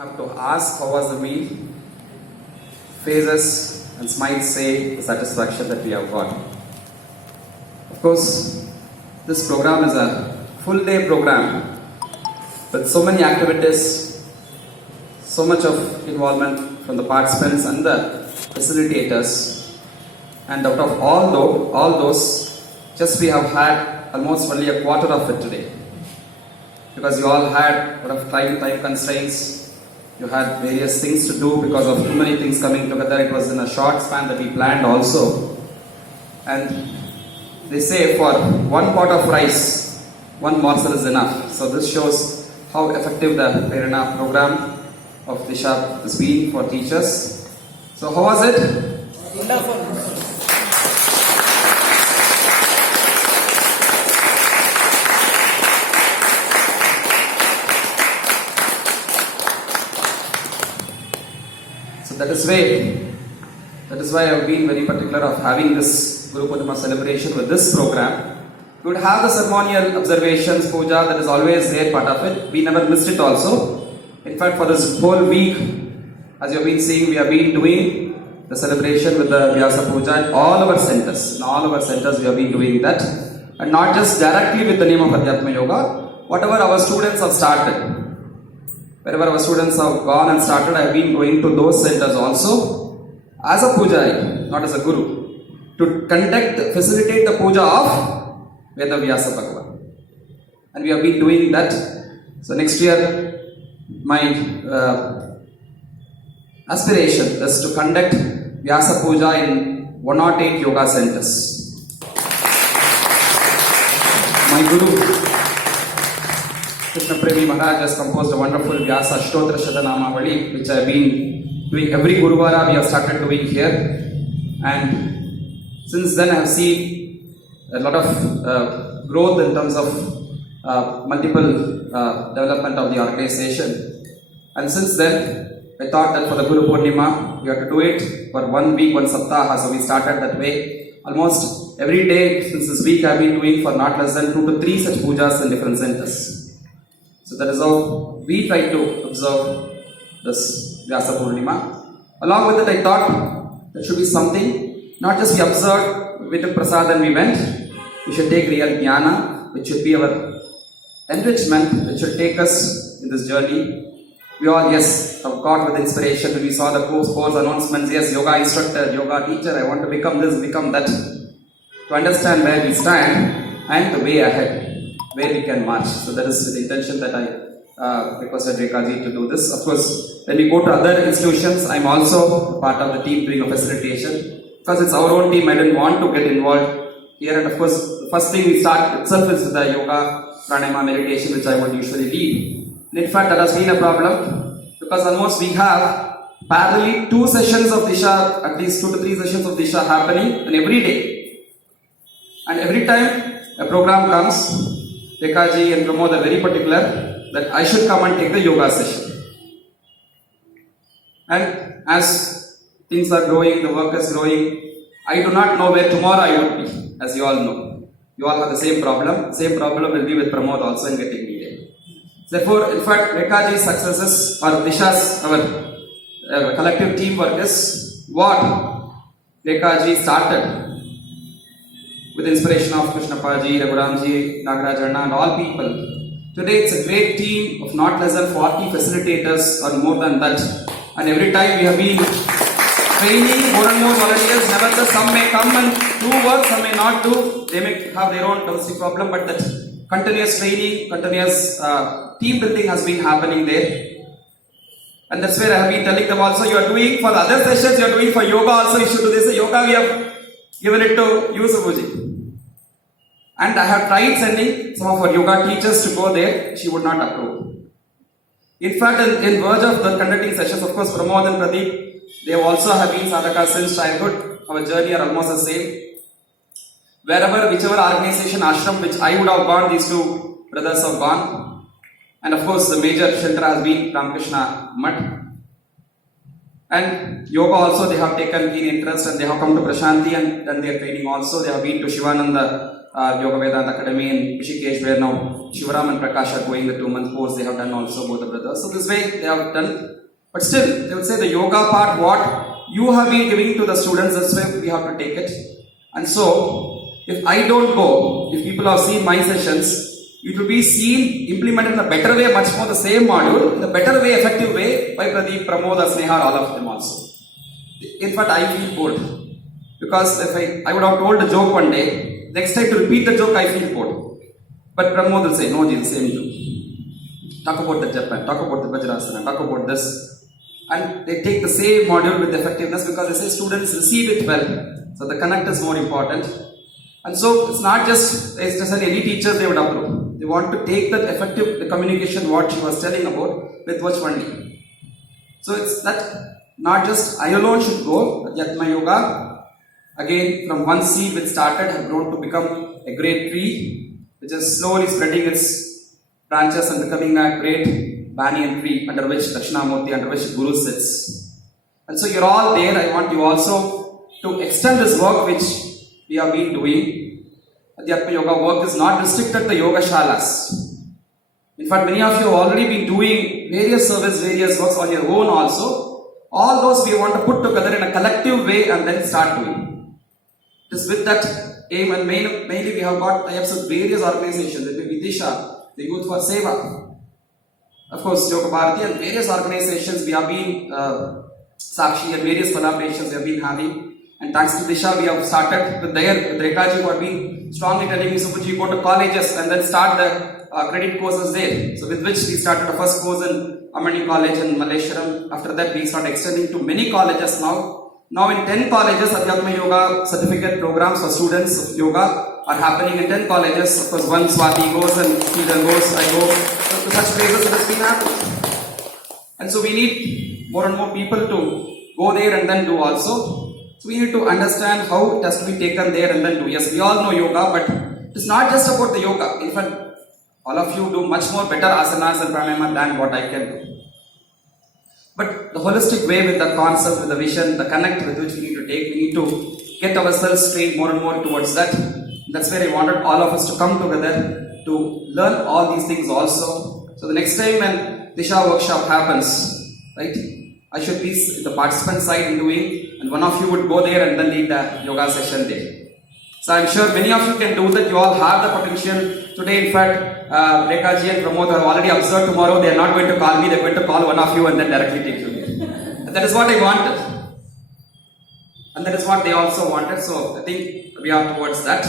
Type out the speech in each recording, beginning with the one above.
have to ask how was the meal. Faces and smiles say the satisfaction that we have got. Of course, this program is a full day program with so many activities, so much of involvement from the participants and the facilitators. And out of all those, just we have had almost only a quarter of it today. Because you all had a lot of time constraints. You had various things to do because of too many things coming together. It was in a short span that we planned also. And they say for one pot of rice, one morsel is enough. So this shows how effective the PURNIMA program of Disha has been for teachers. So how was it? Wonderful. So that is why I have been very particular of having this Guru PURNIMA celebration with this program. We would have the ceremonial observations, puja, that is always there, part of it. We never missed it also. In fact, for this whole week, as you have been seeing, we have been doing the celebration with the Vyasa Puja at all our centers. In all our centers, we have been doing that. And not just directly with the name of Adhyatma Yoga, whatever our students have started. Wherever our students have gone and started, I have been going to those centers also as a pujari, not as a guru, to facilitate the puja of Veda Vyasa Bhagavan. And we have been doing that. So next year, my aspiration is to conduct Vyasa Puja in 108 yoga centers. My guru, Krishna Premi Maharaj has composed a wonderful Vyasa Ashtotra Shatanamavali, which I have been doing every Guruvara. We have started doing here, and since then I have seen a lot of growth in terms of multiple development of the organization. And since then, I thought that for the Guru Purnima, we have to do it for 1 week, 1 saptaha. So we started that way. Almost every day since this week I have been doing for not less than 2 to 3 such pujas in different centers. So that is how we try to observe this Vyasa Purnima. Along with it, I thought there should be something, not just we observed, we took prasad and we went. We should take real jnana, which should be our enrichment, which should take us in this journey. We all, yes, have got with inspiration when we saw the course announcements. Yes, yoga instructor, yoga teacher, I want to become this, become that. To understand where we stand and the way ahead, where we can march. So that is the intention that I requested Rekhaji to do this. Of course, when we go to other institutions, I am also part of the team doing a facilitation. Because it's our own team, I didn't want to get involved here. And of course, the first thing we start itself is with the yoga, pranayama, meditation, which I would usually lead. And in fact, that has been a problem because almost we have parallelly 2 sessions of Disha, at least 2 to 3 sessions of Disha happening and every day. And every time a program comes, Rekhaji and Pramod are very particular that I should come and take the yoga session. And as things are growing, the work is growing, I do not know where tomorrow I would be, as you all know. You all have the same problem. Same problem will be with Pramod also in getting me there. Therefore, in fact, Rekhaji's successes or Disha's, our collective teamwork is what Rekhaji started with inspiration of Krishna Paji, Raghuramji, Nagarajana and all people. Today it's a great team of not less than 40 facilitators or more than that. And every time we have been training more and more volunteers. Nevertheless, some may come and do work, some may not do. They may have their own domestic problem, but that continuous training, continuous team building has been happening there. And that's where I have been telling them also, you are doing for the other sessions, you are doing for yoga also, you should do this. Yoga we have given it to you, Subbu. And I have tried sending some of our yoga teachers to go there. She would not approve. In fact, in verge of the conducting sessions, of course, Pramod and Pradeep, they also have been sadhakas since childhood. Our journey are almost the same. Whichever organization, ashram, which I would have gone, these 2 brothers have gone. And of course, the major shelter has been Ramakrishna Mutt. And yoga also, they have taken keen interest and they have come to Prashanti and done their training also. They have been to Shivananda Yoga Vedanta Academy in Rishikesh, where now Shivaram and Prakash are going the 2-month course. They have done also, both the brothers. So this way they have done. But still, they would say the yoga part, what you have been giving to the students, this way we have to take it. And so, if I don't go, if people have seen my sessions, it will be seen, implemented in a better way, much more the same module, in a better way, effective way, by Pradeep, Pramod, Sneha, all of them also. In fact, I feel bored. Because if I would have told a joke one day, next time to repeat the joke, I feel bored. But Pramod will say, no, it's the same joke. Talk about the Japan, talk about the Vajrasana, talk about this. And they take the same module with effectiveness because they say students receive it well. So the connect is more important. And so it's not just any teachers they would approve. They want to take that effective communication, what she was telling about, with which only. So it's that not just I alone should go, Adhyatma Yoga, again from one seed which started, have grown to become a great tree, which is slowly spreading its branches and becoming a great banyan tree under which Dakshinamurti, under which Guru sits. And so you're all there. I want you also to extend this work which we have been doing. Adhyatma Yoga work is not restricted to Yoga Shalas. In fact, many of you have already been doing various service, various works on your own also. All those we want to put together in a collective way and then start doing. It is with that aim, and mainly we have got tie-ups with various organizations. It will be Vidisha, the Youth for Seva. Of course, Yoga Bharati and various organizations we have been Sakshi and various collaborations we have been having. And thanks to Disha, we have started with Rekaji, who have been strongly telling me, Subbu, you go to colleges and then start the credit courses there. So with which we started the first course in Amani College in Malleshwaram. After that, we started extending to many colleges now. Now in 10 colleges, Adhyatma Yoga certificate programs for students of yoga are happening in 10 colleges. Of course, one Swati goes and Peter goes, I go. So to such places it has been happening. And so we need more and more people to go there and then do also. So we need to understand how it has to be taken there and then do. Yes, we all know yoga, but it's not just about the yoga. In fact, all of you do much more better asanas and pranayama than what I can do. But the holistic way with the concept, with the vision, the connect with which we need to take, we need to get ourselves trained more and more towards that. That's where I wanted all of us to come together to learn all these things also. So the next time when Disha workshop happens, right, I should be the participant side in doing, and one of you would go there and then lead the yoga session there. So I'm sure many of you can do that. You all have the potential. Today, in fact, Rekaji and Pramod have already observed tomorrow. They are not going to call me. They are going to call one of you and then directly take you there. And that is what I wanted. And that is what they also wanted. So I think we are towards that.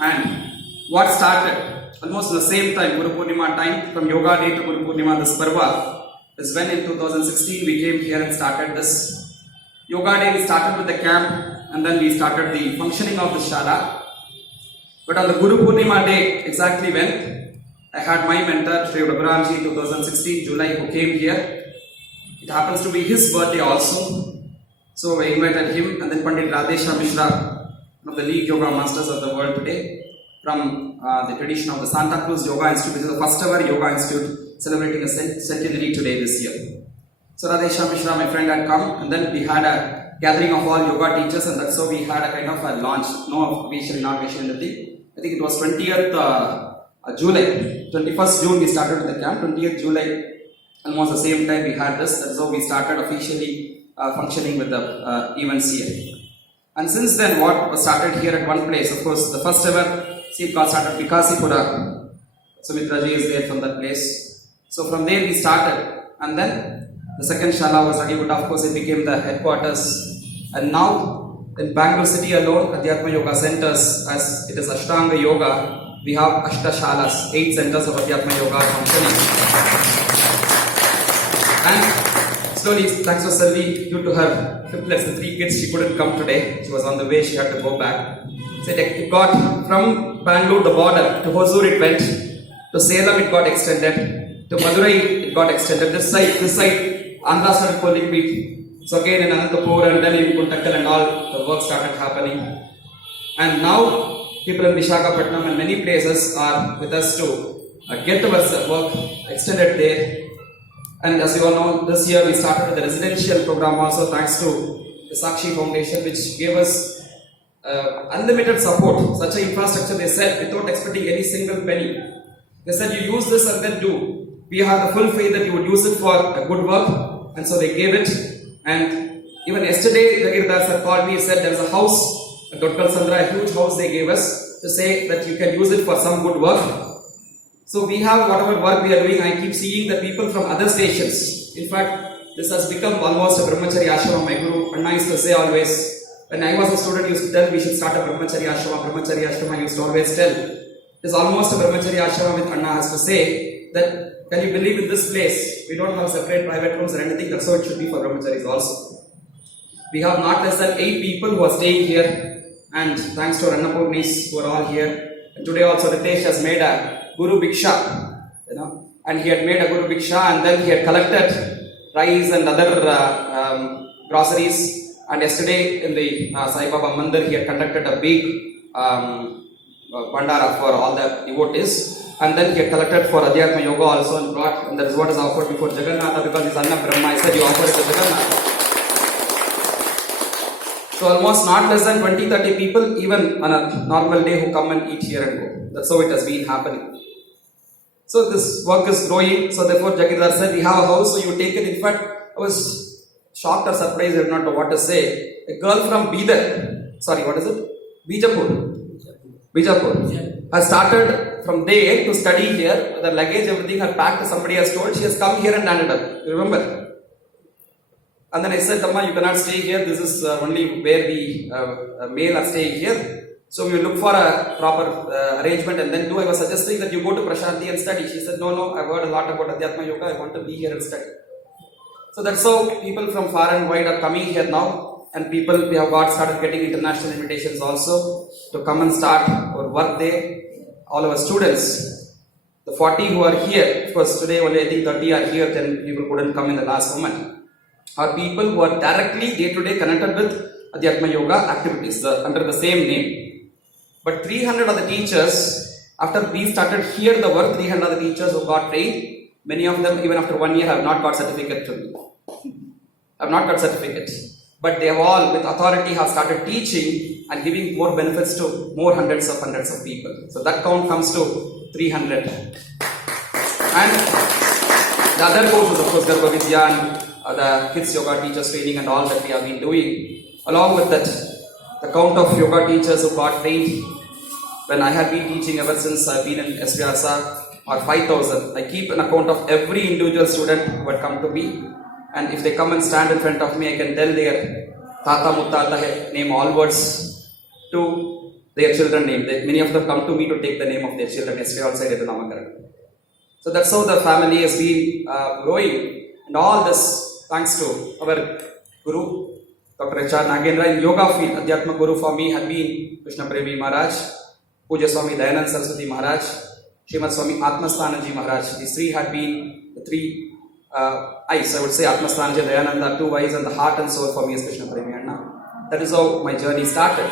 And what started almost at the same time, Guru Purnima time, from Yoga Day to Guru Purnima, this Parva, is when in 2016 we came here and started this. Yoga Day we started with the camp, and then we started the functioning of the Shala. But on the Guru Purnima day, exactly when, I had my mentor, Sri Raghuramji, in 2016, July, who came here. It happens to be his birthday also. So I invited him, and then Pandit Radhesha Mishra, one of the lead yoga masters of the world today, from the tradition of the Santa Cruz Yoga Institute, which is the first ever yoga institute, celebrating a centenary today this year. So Radhesha Mishra, my friend, had come, and then we had a gathering of all yoga teachers, and that's how we had a kind of a launch. No official inauguration, I think it was 20th July, 21st June we started with the camp, 20th July, almost the same time we had this. That's how we started officially functioning with the events here. And since then, what was started here at one place, of course, the first ever seat call started Vikasipura. Sumitraji is there from that place. So from there we started, and then the second Shala was Radiwood. Of course, it became the headquarters. And now, in Bangalore city alone, Adhyatma Yoga centers, as it is Ashtanga Yoga, we have Ashta Shalas, 8 centers of Adhyatma Yoga functioning. And slowly, thanks to Selvi, due to her triplets, the 3 kids, she couldn't come today. She was on the way, she had to go back. So it got from Bangalore, the border, to Hosur it went, to Salem it got extended, to Madurai it got extended, this side, Andhra started pulling feet. So again in Anantapur and then in Kuntakkal and all, the work started happening. And now, people in Visakhapatnam and many places are with us to get our work extended there. And as you all know, this year we started with the residential program also, thanks to the Sakshi Foundation, which gave us unlimited support, such an infrastructure they said without expecting any single penny. They said you use this and then do. We have the full faith that you would use it for a good work, and so they gave it. And even yesterday, Jagirdar sir called me, said there is a house at Dotkal Sandra, a huge house they gave us to say that you can use it for some good work. So we have whatever work we are doing. I keep seeing the people from other stations. In fact, this has become almost a brahmachari ashrama. My guru Anna used to say always, when I was a student, he used to tell we should start a brahmachari ashrama. Brahmachari ashrama, he used to always tell. It is almost a brahmachari ashrama with Anna has to say that, can you believe in this place? We don't have separate private rooms or anything. That's how it should be for brahmacharis also. We have not less than 8 people who are staying here, and thanks to our Annapurnis who are all here. And today also Ritesh has made a Guru Bhiksha, and he had made a Guru Bhiksha, and then he had collected rice and other groceries. And yesterday in the Sai Baba Mandir, he had conducted a big Bandara for all the devotees. And then he had collected for Adhyatma Yoga also and brought, and that is what is offered before Jagannatha, because he's Anna Brahma. I said you offer it to Jagannatha. So almost not less than 20-30 people, even on a normal day, who come and eat here and go. That's how it has been happening. So this work is growing. So therefore Jagirdar said, we have a house, so you take it. In fact, I was shocked or surprised, I did not know what to say. A girl from Bijapur has started from there to study here. The luggage, everything her packed, somebody has told. She has come here and landed up. You remember? And then I said, Amma, you cannot stay here. This is only where the male are staying here. So we will look for a proper arrangement and then do. I was suggesting that you go to Prashanti and study. She said, no, I've heard a lot about Adhyatma Yoga. I want to be here and study. So that's how people from far and wide are coming here now. And people, we have started getting international invitations also to come and start our work there. All our students, the 40 who are here, of course today only I think 30 are here, 10 people couldn't come in the last moment, are people who are directly day to day connected with Adhyatma Yoga activities under the same name. But 300 of the teachers, after we started here the work, 300 of the teachers who got trained, many of them even after 1 year have not got certificate from me. Have not got certificate. But they have all with authority have started teaching and giving more benefits to more hundreds of people. So that count comes to 300. And the other courses, of course, Garbha Vidya and the kids yoga teachers training and all that we have been doing. Along with that, the count of yoga teachers who got trained, when I have been teaching ever since I've been in SVRSA, are 5,000. I keep an account of every individual student who had come to me, and if they come and stand in front of me, I can tell their Tata Muttata name all words to their children name. Many of them come to me to take the name of their children. Yesterday also I did the Namakaran. So that's how the family has been growing, and all this thanks to our Guru, Dr. H.R. Nagendra. In yoga field, Adhyatma Guru for me had been Krishna Premi Maharaj, Puja Swami Dayanand Saraswati Maharaj, Srimad Swami Atmasthanaji Maharaj. These three had been the three eyes. I would say Atmasthanaji, Dayananda, 2 eyes, and the heart and soul for me is Krishna Premi Anna. That is how my journey started.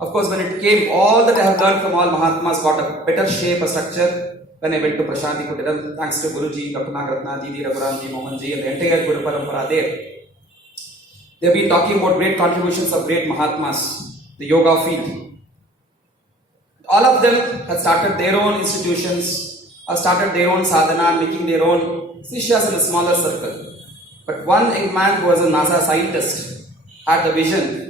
Of course, when it came, all that I have learned from all Mahatmas got a better shape, a structure when I went to Prashanti Kutiram, thanks to Guruji, Dr. Nagaratna, Didi, Raghuramji, Mohanji, and the entire Guru Parampara there. They have been talking about great contributions of great Mahatmas, the yoga field. All of them have started their own institutions, have started their own sadhana, making their own sishyas in a smaller circle. But one young man who was a NASA scientist had the vision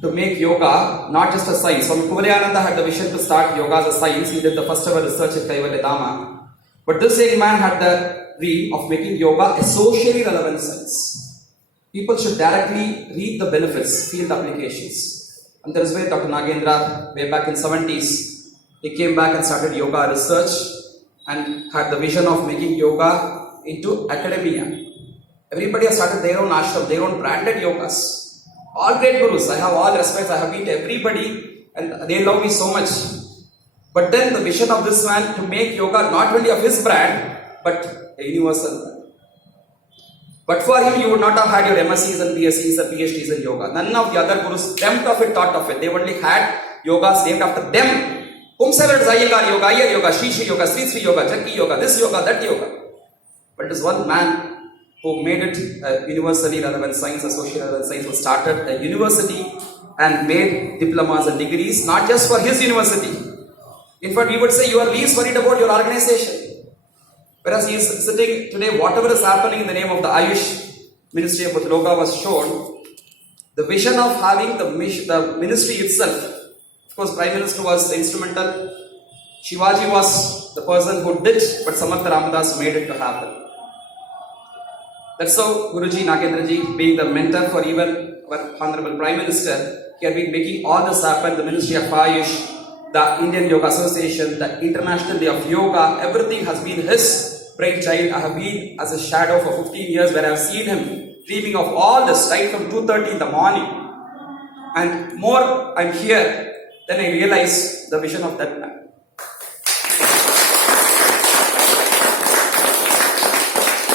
to make yoga not just a science. Swami Kuvalyananda had the vision to start yoga as a science. He did the first ever research in Kaivalya Dhamma. But this young man had the dream of making yoga a socially relevant science. People should directly reap the benefits, feel the applications. And that is where Dr. Nagendra, way back in 70s, he came back and started yoga research and had the vision of making yoga into academia. Everybody has started their own ashram, their own branded yogas. All great gurus, I have all respect, I have been to everybody and they love me so much. But then the vision of this man to make yoga not only of his brand, but a universal brand. But for him, you would not have had your MSCs and BSCs and PhDs in yoga. None of the other gurus dreamt of it, thought of it. They only had yogas named after them. Whomsoever is Iyengar yoga, Iyer yoga, Shri yoga, Sri yoga, Jackie yoga, this yoga, that yoga. But it is one man who made it a universally relevant science, a socially relevant science, who started a university and made diplomas and degrees, not just for his university. In fact, we would say you are least worried about your organization. Whereas he is sitting today, whatever is happening in the name of the Ayush Ministry of Yoga was shown. The vision of having the ministry itself. Of course, Prime Minister was instrumental. Shivaji was the person who did, but Samartha Ramadas made it to happen. That's how Guruji Nagendraji, being the mentor for even our Honorable Prime Minister, he had been making all this happen. The Ministry of Ayush, the Indian Yoga Association, the International Day of Yoga, everything has been his brainchild. I have been as a shadow for 15 years where I have seen him dreaming of all this right from 2:30 in the morning. And more I'm here, then I realize the vision of that man.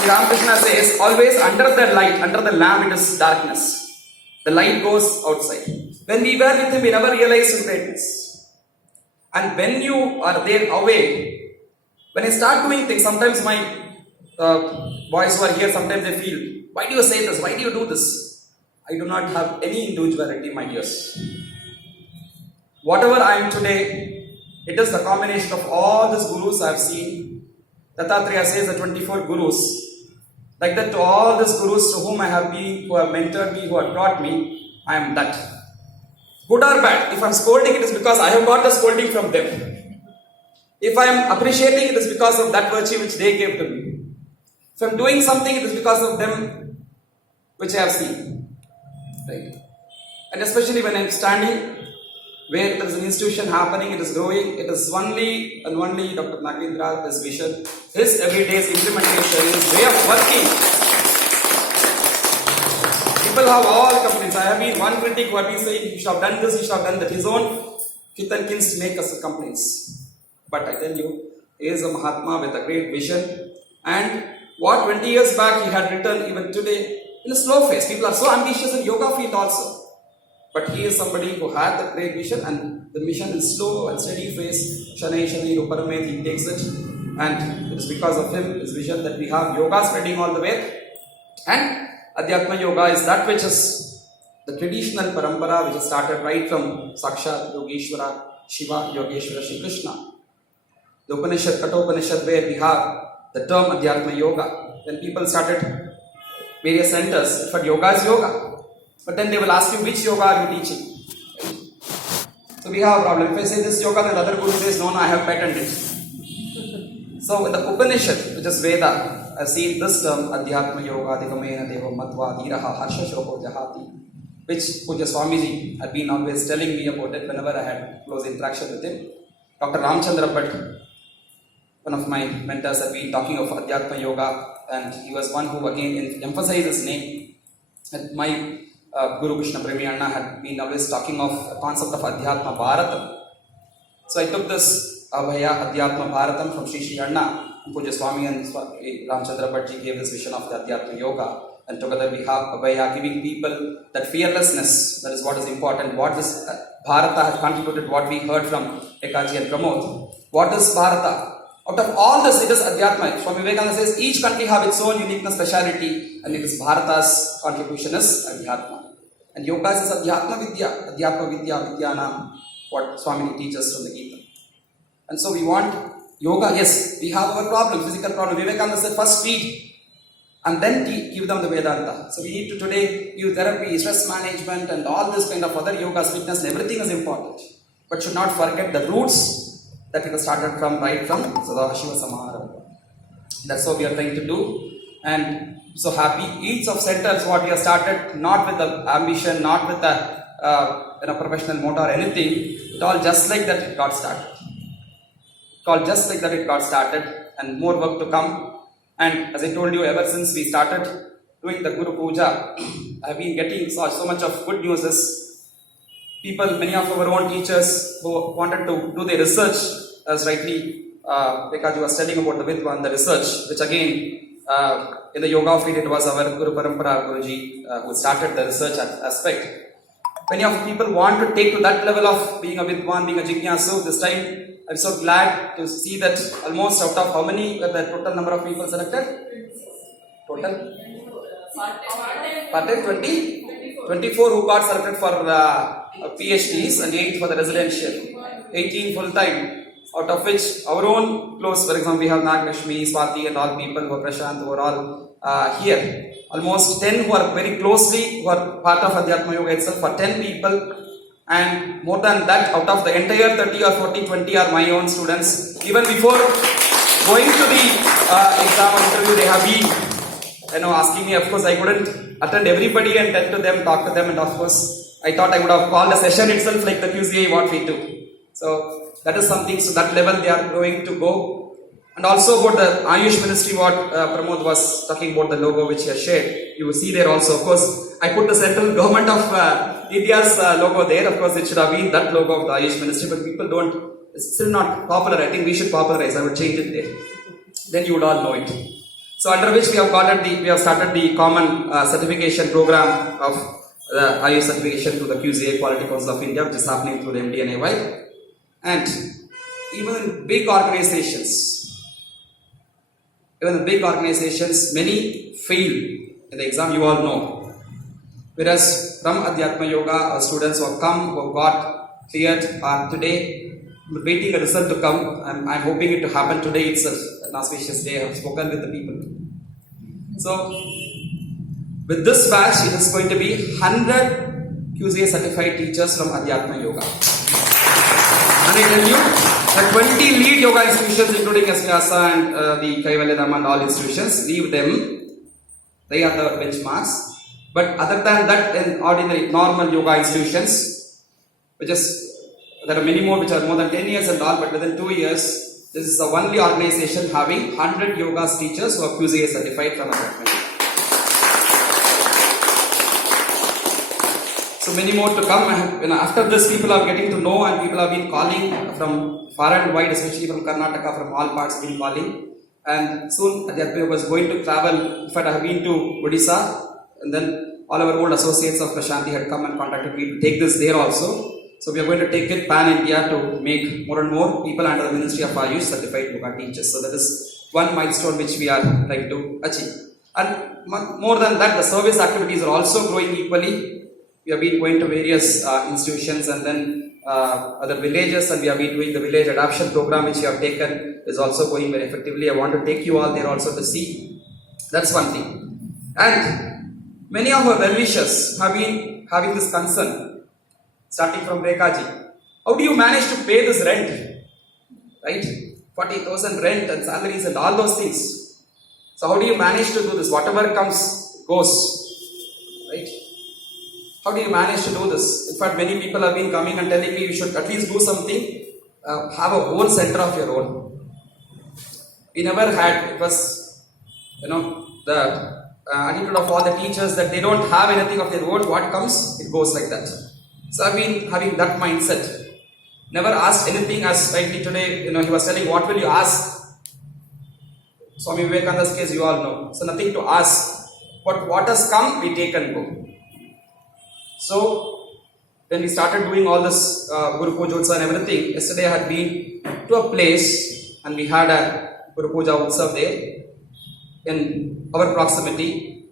Ramakrishna says, always under the light, under the lamp it is darkness. The light goes outside. When we were with him, we never realized his greatness. And when you are there away, when I start doing things, sometimes my boys who are here, sometimes they feel, why do you say this? Why do you do this? I do not have any individuality, my dears. Whatever I am today, it is the combination of all these gurus I have seen. Dattatreya says the 24 gurus. Like that, to all these gurus to whom I have been, who have mentored me, who have taught me, I am that. Good or bad, if I am scolding, it is because I have got the scolding from them. If I am appreciating, it is because of that virtue which they gave to me. If I am doing something, it is because of them which I have seen. Right? And especially when I am standing, where there is an institution happening, it is growing, it is only and only Dr. Nagendra, his vision, his everyday's implementation, his way of working. People have all complaints. I have been one critic who have been saying, you should have done this, you should have done that. His own kith and kins make us complaints. But I tell you, he is a Mahatma with a great vision. And what 20 years back he had written, even today, in a slow phase. People are so ambitious in yoga field also. But he is somebody who had the great vision, and the mission is slow and steady phase. Shanai Shanai Ruparamet, he takes it. And it is because of him, his vision, that we have yoga spreading all the way. And Adhyatma Yoga is that which is the traditional parampara which has started right from Sakshat Yogeshwara, Shiva, Yogeshwara, Shri Krishna. The Upanishad, Kathopanishad, where we have the term Adhyatma Yoga. When people started various centers, but yoga is yoga. But then they will ask you, which yoga are you teaching? So we have a problem. If I say this yoga, then the other guru says, no, I have patented it. So in the Upanishad, which is Veda, I have seen this term, Adhyatma Yoga, Digamena Deva Matva, Diraha, Harsha Shoko Jahati, which Puja Swamiji had been always telling me about it whenever I had close interaction with him. Dr. Ramchandra Bhatt, one of my mentors, had been talking of Adhyatma Yoga, and he was one who again emphasized his name. And my Guru Krishna Premi Anna had been always talking of the concept of Adhyatma Bharatam. So I took this Bhaiya Adhyatma Bharatam from Sri Anna, and Puja Swami and Ramchandra Bhatt gave this vision of the Adhyatma Yoga. And together we have Bhaiya giving people that fearlessness, that is what is important. What this Bharata has contributed, what we heard from Ekaji and Pramod. What is Bharata? Out of all this, it is Adhyatma. Swami Vivekananda says each country have its own uniqueness, speciality, and it is Bharata's contribution is Adhyatma. And yoga is Adhyatma Vidya, Adhyatma Vidya, Vidyanam, what Swami teaches from the Gita. And so we want yoga, yes, we have our problem, physical problem. Vivekananda said first treat and then give them the Vedanta. So we need to today give therapy, stress management, and all this kind of other yoga, fitness, and everything is important. But should not forget the roots that it started from, right from Sadashiva Samarabha. That's what we are trying to do. And so happy, each of centers what we have started, not with the ambition, not with the professional motto or anything, it all just like that it got started. It all just like that it got started, and more work to come. And as I told you, ever since we started doing the Guru Puja, I have been getting so much of good news. People, many of our own teachers who wanted to do their research, as rightly Vekaji was telling about the Vidwan, the research, which again, in the yoga field, it was our Guru Parampara Guruji who started the research aspect. Many of people want to take to that level of being a Vidwan, being a Jignasu. This time, I'm so glad to see that almost out of how many were the total number of people selected? Total? Part 20? 24 who got selected for PhDs and 8 for the residential. 18 full-time, out of which our own close, for example, we have Naglashmi, Swati and all people who are Prashant, who are all here. Almost 10 who are very closely, who are part of Adhyatma Yoga itself, for 10 people. And more than that, out of the entire 30 or 40, 20 are my own students. Even before going to the exam interview, they have been asking me. Of course, I couldn't attend everybody and tell to them, talk to them, and of course, I thought I would have called a session itself like the QCA what we do. So that is something, so that level they are going to go. And also about the Ayush ministry, what Pramod was talking about, the logo which he has shared. You will see there also, of course, I put the central government of India's logo there. Of course, it should have been that logo of the Ayush ministry, but people don't, it's still not popular. I think we should popularize. I would change it there. Then you would all know it. So under which we have started the common certification program of the Ayush certification to the QCA Quality Council of India, which is happening through the MDNAY. And even in big organizations, many fail in the exam, you all know. Whereas from Adhyatma Yoga, our students who have come, who have got cleared, are today waiting a result to come. I'm hoping it to happen today itself, an auspicious day. I have spoken with the people. So, with this batch, it is going to be 100 QCA certified teachers from Adhyatma Yoga. And I tell you, the 20 lead yoga institutions, including Vyasa and the Kaivalya Dhamma and all institutions, leave them. They are the benchmarks. But other than that, in ordinary, normal yoga institutions, there are many more which are more than 10 years and all, but within 2 years, this is the only organization having 100 yoga teachers who are QCA certified from Adhyatma. So many more to come. After this, people are getting to know, and people have been calling from far and wide, especially from Karnataka, from all parts, been calling. And soon Adhyatma was going to travel. In fact, I have been to Odisha, and then all our old associates of Prashanti had come and contacted me to take this there also. So we are going to take it pan-India to make more and more people under the Ministry of Ayush certified yoga teachers. So that is one milestone which we are trying to achieve. And more than that, the service activities are also growing equally. We have been going to various institutions and then other villages, and we have been doing the village adoption program which we have taken is also going very effectively. I want to take you all there also to see. That's one thing. And many of our well-wishers have been having this concern, starting from Rekaji. How do you manage to pay this rent? Right? 40,000 rent and salaries and all those things. So how do you manage to do this? Whatever comes, goes. Right? How do you manage to do this? In fact, many people have been coming and telling me you should at least do something, have a own center of your own. We never had, it was, the attitude of all the teachers that they don't have anything of their own, what comes, it goes like that. So I've been having that mindset. Never asked anything, as rightly today, he was telling, what will you ask? Swami Vivekananda's case, you all know. So nothing to ask. But what has come, we take and go. So, when we started doing all this Guru Puja Utsav and everything, yesterday I had been to a place and we had a Guru Puja Utsav there in our proximity.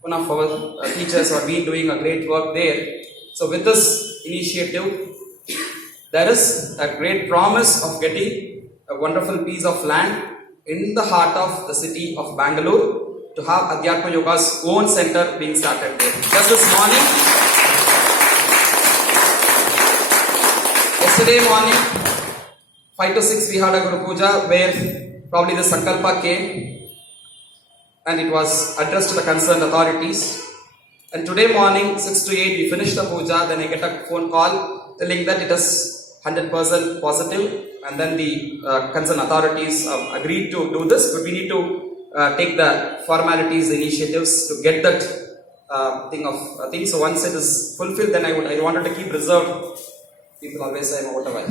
One of our teachers have been doing a great work there. So, with this initiative, there is a great promise of getting a wonderful piece of land in the heart of the city of Bangalore to have Adhyatma Yoga's own center being started there. Just this morning, yesterday morning, 5 to 6 we had a Guru Puja where probably the Sankalpa came and it was addressed to the concerned authorities. And today morning, 6 to 8, we finished the puja, then I get a phone call telling that it is 100% positive, and then the concerned authorities agreed to do this, but we need to take the formalities, the initiatives to get that thing. So once it is fulfilled, then I wanted to keep reserved. People always say I'm out of it.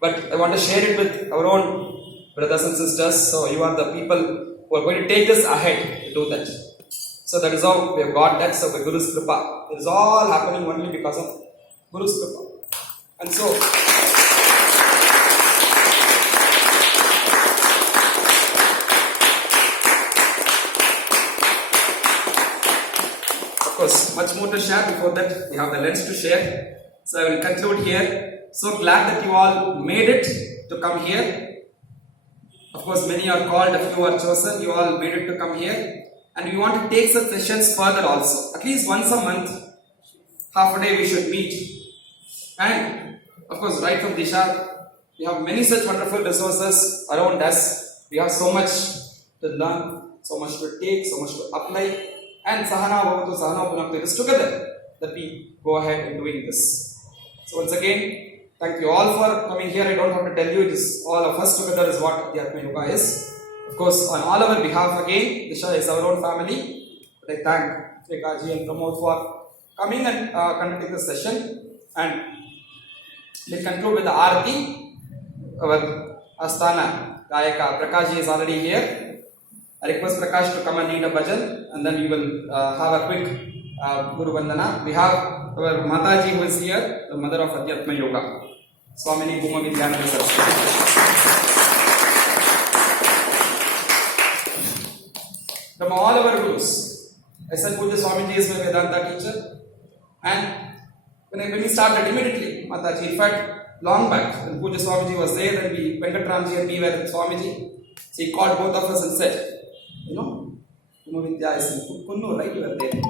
But I want to share it with our own brothers and sisters. So you are the people who are going to take this ahead to do that. So that is how we have got that. So by Guru's Kripa, it is all happening only because of Guru's Kripa. And so, of course, much more to share. Before that, we have the lens to share. So I will conclude here. So glad that you all made it to come here. Of course, many are called, a few are chosen. You all made it to come here. And we want to take such sessions further also. At least once a month, half a day we should meet. And of course, right from Disha, we have many such wonderful resources around us. We have so much to learn, so much to take, so much to apply. And Sahana Bhavatu, Sahana Punaktu, it is together that we go ahead in doing this. So once again, thank you all for coming here. I don't have to tell you, it is all of us together is what Adhyatma Yoga is. Of course, on all our behalf again, Disha is our own family. But I thank Rekaji and Pramod for coming and conducting this session. And we'll conclude with the Aarti. Our Asthana Gayaka Prakash is already here. I request Prakash to come and lead a bhajan, and then we will have a quick Guru Vandana. We have our Mataji who is here, the mother of Adhyatma Yoga. Swamini Bhuma Vidyananda Saraswati. From all our Gurus, I said Puja Swamiji is my Vedanta teacher. And when we started immediately, Mataji, in fact, long back, when Puja Swamiji was there, and Venkatramji and me were with Swamiji, so he called both of us and said, you know, Vidya is in Kunnur, right? You are there.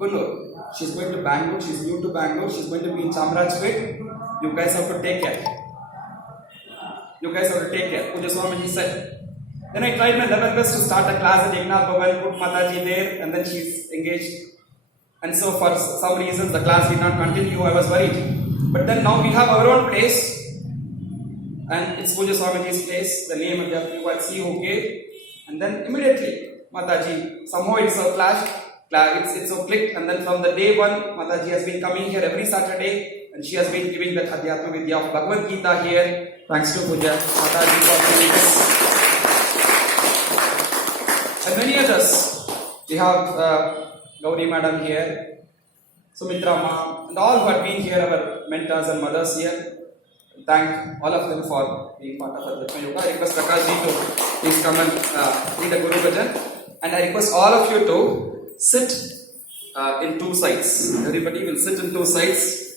Kunnur. She's going to Bangalore. She's new to Bangalore. She's going to be in Chamrajpet. You guys have to take care. You guys have to take care. Puja Swamiji said. Then I tried my level best to start a class at Eknath Bhavan, put Mataji there, and then she's engaged. And so for some reasons the class did not continue. I was worried. But then now we have our own place. And it's Puja Swamiji's place. The name of the people see who gave. And then immediately, Mataji, somehow it's so clashed, it's so clicked, and then from the day one, Mataji has been coming here every Saturday, and she has been giving that Adhyatma Vidya of Bhagavad Gita here, thanks to Puja Mataji for doing this. And many others. We have Gauri Madam here, Sumitra Ma, and all who have been here, our mentors and mothers here. Thank all of them for being part of Adhyatma Yoga. I request Prakash ji to please come and lead a Guru Bhajan. And I request all of you to sit in two sides. Everybody will sit in two sides.